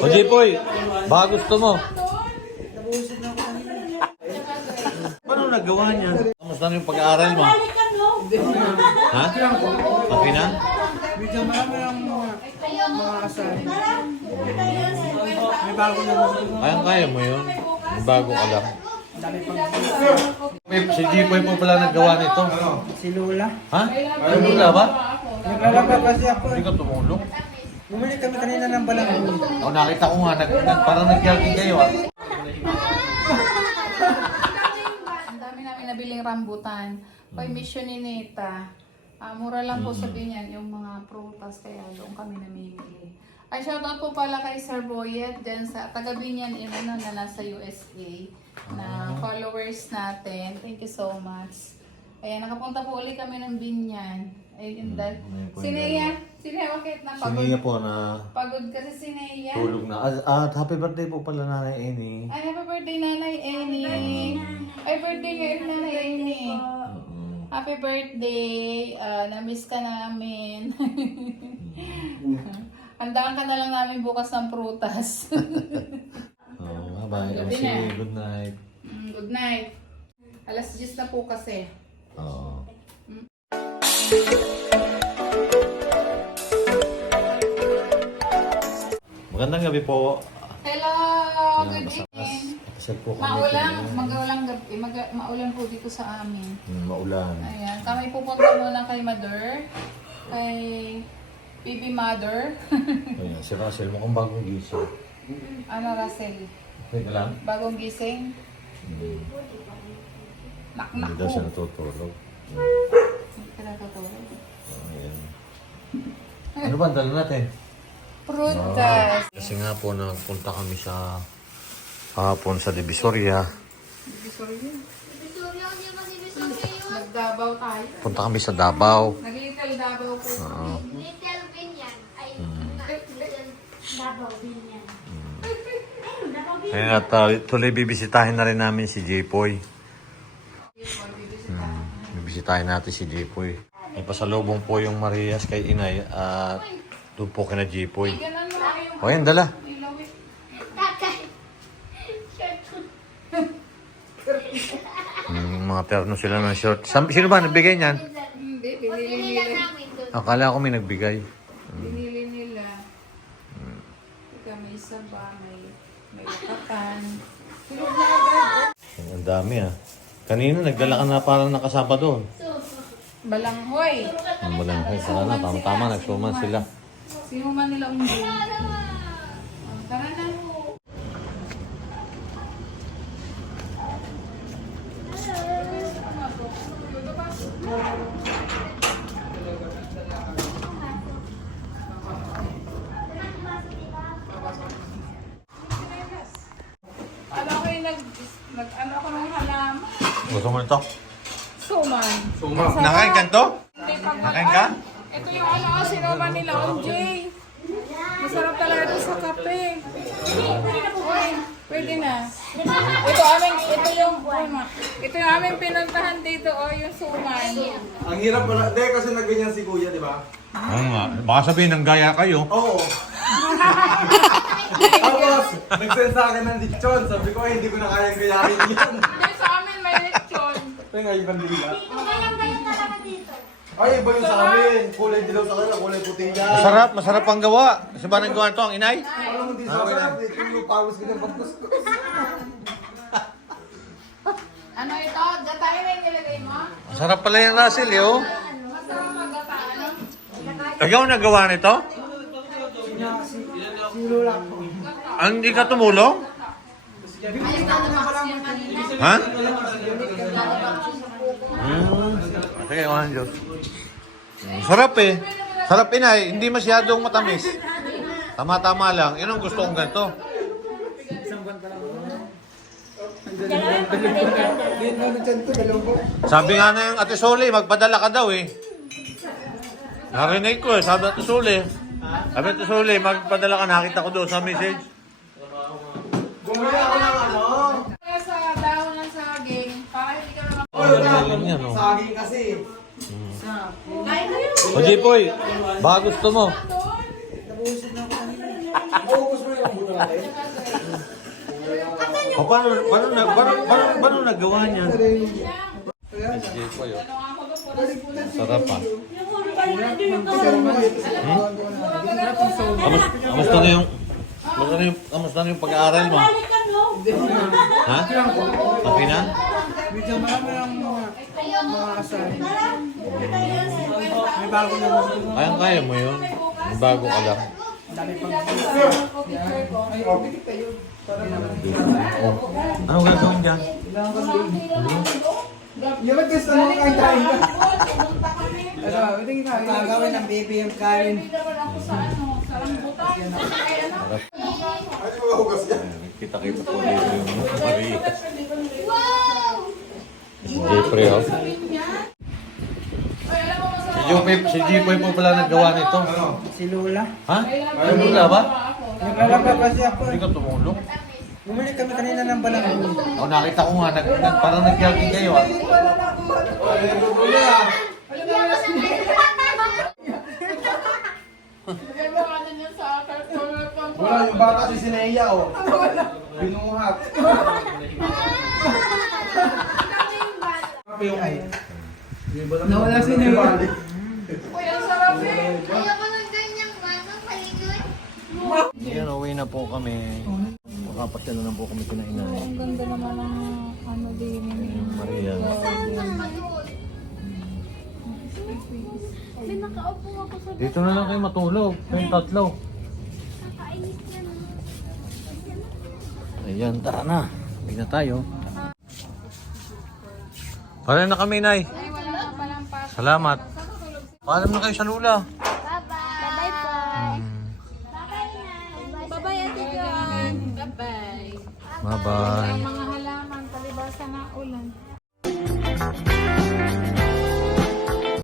O Jipoy, baka gusto mo. Paano nagawa niya? Kamusta na yung pag-aaral mo? Ha? Okay na? Medyo marami ang mga asal. May bago naman. Kaya mo yun. May bago ka lang. Si Jipoy po pala naggawa nito. Si Lola. Ha? Ay, Lola ba? Naglalaba kasi ako. Hindi ka tumulong. Bumili kami kanina ng balang. O nakita ko nga, parang nag-jogging kayo ah. Ang dami namin nabiling rambutan. Kay Mission ni Neta. Mura lang po sabihin yan yung mga prutas kaya doon kami namimili. Ay, shoutout po pala kay Sir Boyet dyan sa taga-Binyan na nasa USA na followers natin. Thank you so much. Ayan, nakapunta po ulit kami ng Binyan. Ayun, Sineya, bakit napagod? Sineya po na Pagod kasi si Sineya. tulog na. At happy birthday po pala Nanay Eni. Ay, happy birthday, Nanay Eni. Ay, birthday ngayon, Nanay Eni. Happy birthday. Na-miss ka namin. Handaan ka na lang namin bukas ng prutas. Bye-bye. Gabi See na. you. Good night. Good night. Alas 10 na po kasi. Oo. Magandang gabi po. Hello! Good evening. Kasal po kami. Maulan po dito sa amin. Maulan. Ayan. Kami pupunta muna kay Mother. Kay Baby Mother. Ayan, si Russell mukhang bagong gising. Ano, Russell? Okay ka lang? Bagong gising? Hindi daw siya natutulog. Hindi ka natutulog. Ayan. Ano ba ang dala natin? Prutas. Kasi nga po nagpunta kami sa kahapon sa Divisoria. Nagdabaw tayo. Punta kami sa Davao. Nag-little Davao po. Oo. Little Binyan. Ay, Little Davao Binyan. Kaya at tuloy bibisitahin na rin namin si Jipoy. Bibisitahin natin si Jipoy. May pasalubong po yung Marias kay Inay at doon po kina Jipoy. Ganun mo yung O yan, dala. ilawit. Tatay. Shirt ko. Mga terno sila ng short. Sino ba nagbigay niyan? Hindi, Pagpili lang namin doon. Akala ko may nagbigay. binili nila. Ika may saba, may lakatan. Tulog na agad. Ang dami ah. Kanina nagdala ka na parang nakasaba doon. Balanghoy. Ang malangkay. Tara na, tama-tama. Nagsuman sila. Sinuman nila umbong. Tara na. Ano ako yung nag-ano ako ng halaman? Gusto mo nito? Suman. Nakain ka to? Hindi pag Nakain ka? Ito yung ano, sinuman nila OJ. Masarap talaga ito sa kape. Uy, pwede na. Ito yung aming pinuntahan dito, yung suman. Ang hirap pala. Hindi, kasi nagganyan si Kuya, di ba? Oo nga. Baka sabihin ng gaya kayo. Oo. Tapos, nag-send sa akin ng lechon. Sabi ko, hindi ko na kayang gayahin yan. Hindi, sa amin may lechon. Ito yung ibang nila. Ganyan kayo talaga dito. Ay, iba yung sa amin. Kulay dilaw sa kanila, kulay puting yan. Masarap ang gawa. Kasi ba nagawa ito ang inay? Alam mo, hindi sa sarap. Ito yung pawis ko ng pagkuskus. Ano ito? Gatay na yung nilagay mo? Masarap pala yung Russell, yo. Masarap mag-gata, ano? Ikaw ang nagawa nito? Si Lola ko. Hindi ka tumulong? Ha? Sige, ang Diyos. Sarap eh. Sarap inay. Hindi masyadong matamis. Tama-tama lang. Yun ang gusto kong ganito. Sabi nga na yung Ate Soli, magpadala ka daw eh. Narinig ko eh, sabi Ate Soli. Sabi Ate Soli, magpadala ka, nakita ko doon sa message. Bumili ako ng ano. Kaya sa dahon ng saging, para hindi ka naman... galing yan, oh. Saging kasi. O Jipoy, baka gusto mo. Naubos mo yung rambutan. Paano nagawa niya? SJ po yun. Sarap pa. Kamusta na yung pag-aaral mo? Ha? Okay na? Medyo marami ang mga asal. May bago na naman. Kaya mo yun. May bago ka lang. Dami pang Anong gagawin dyan? Yung mag-gusto mo kain ka. Ano, tingin na. Gagawin ng baby yung kain. Kita-kita po dito yung Maria. Wow! Si Jeffrey, oh. Si Jeffrey po pala naggawa nito. Si Lola. Ha? Ay, Lula ba? Naglalaba kasi ako. Hindi ka tumulong. Bumili kami kanina ng balang. Oh, nakita ko nga, parang nag-jogging kayo, ah. Wala, yung bata si Sineya, oh. Binuhat. Nawala si Sineya. Uy, ang sarap eh. Ayoko ng ganyang manong palingon. Yan, uwi na po kami. Makapasya na lang po kami kinainay. Ang ganda naman ng ano din. Maria. Saan ka doon? May nakaupo ako sa Dito na lang kayo matulog. Kayong tatlo. kainis yan. Ayan, tara na. Uwi na tayo. Pala na kami, Nay. Ay, wala nga palang pa. Salamat. Paalam na kayo sa Lula. Bye-bye. Bye-bye. Bye-bye, Ate John. Bye-bye. Bye-bye. Ang mga halaman, palibasa na ulan.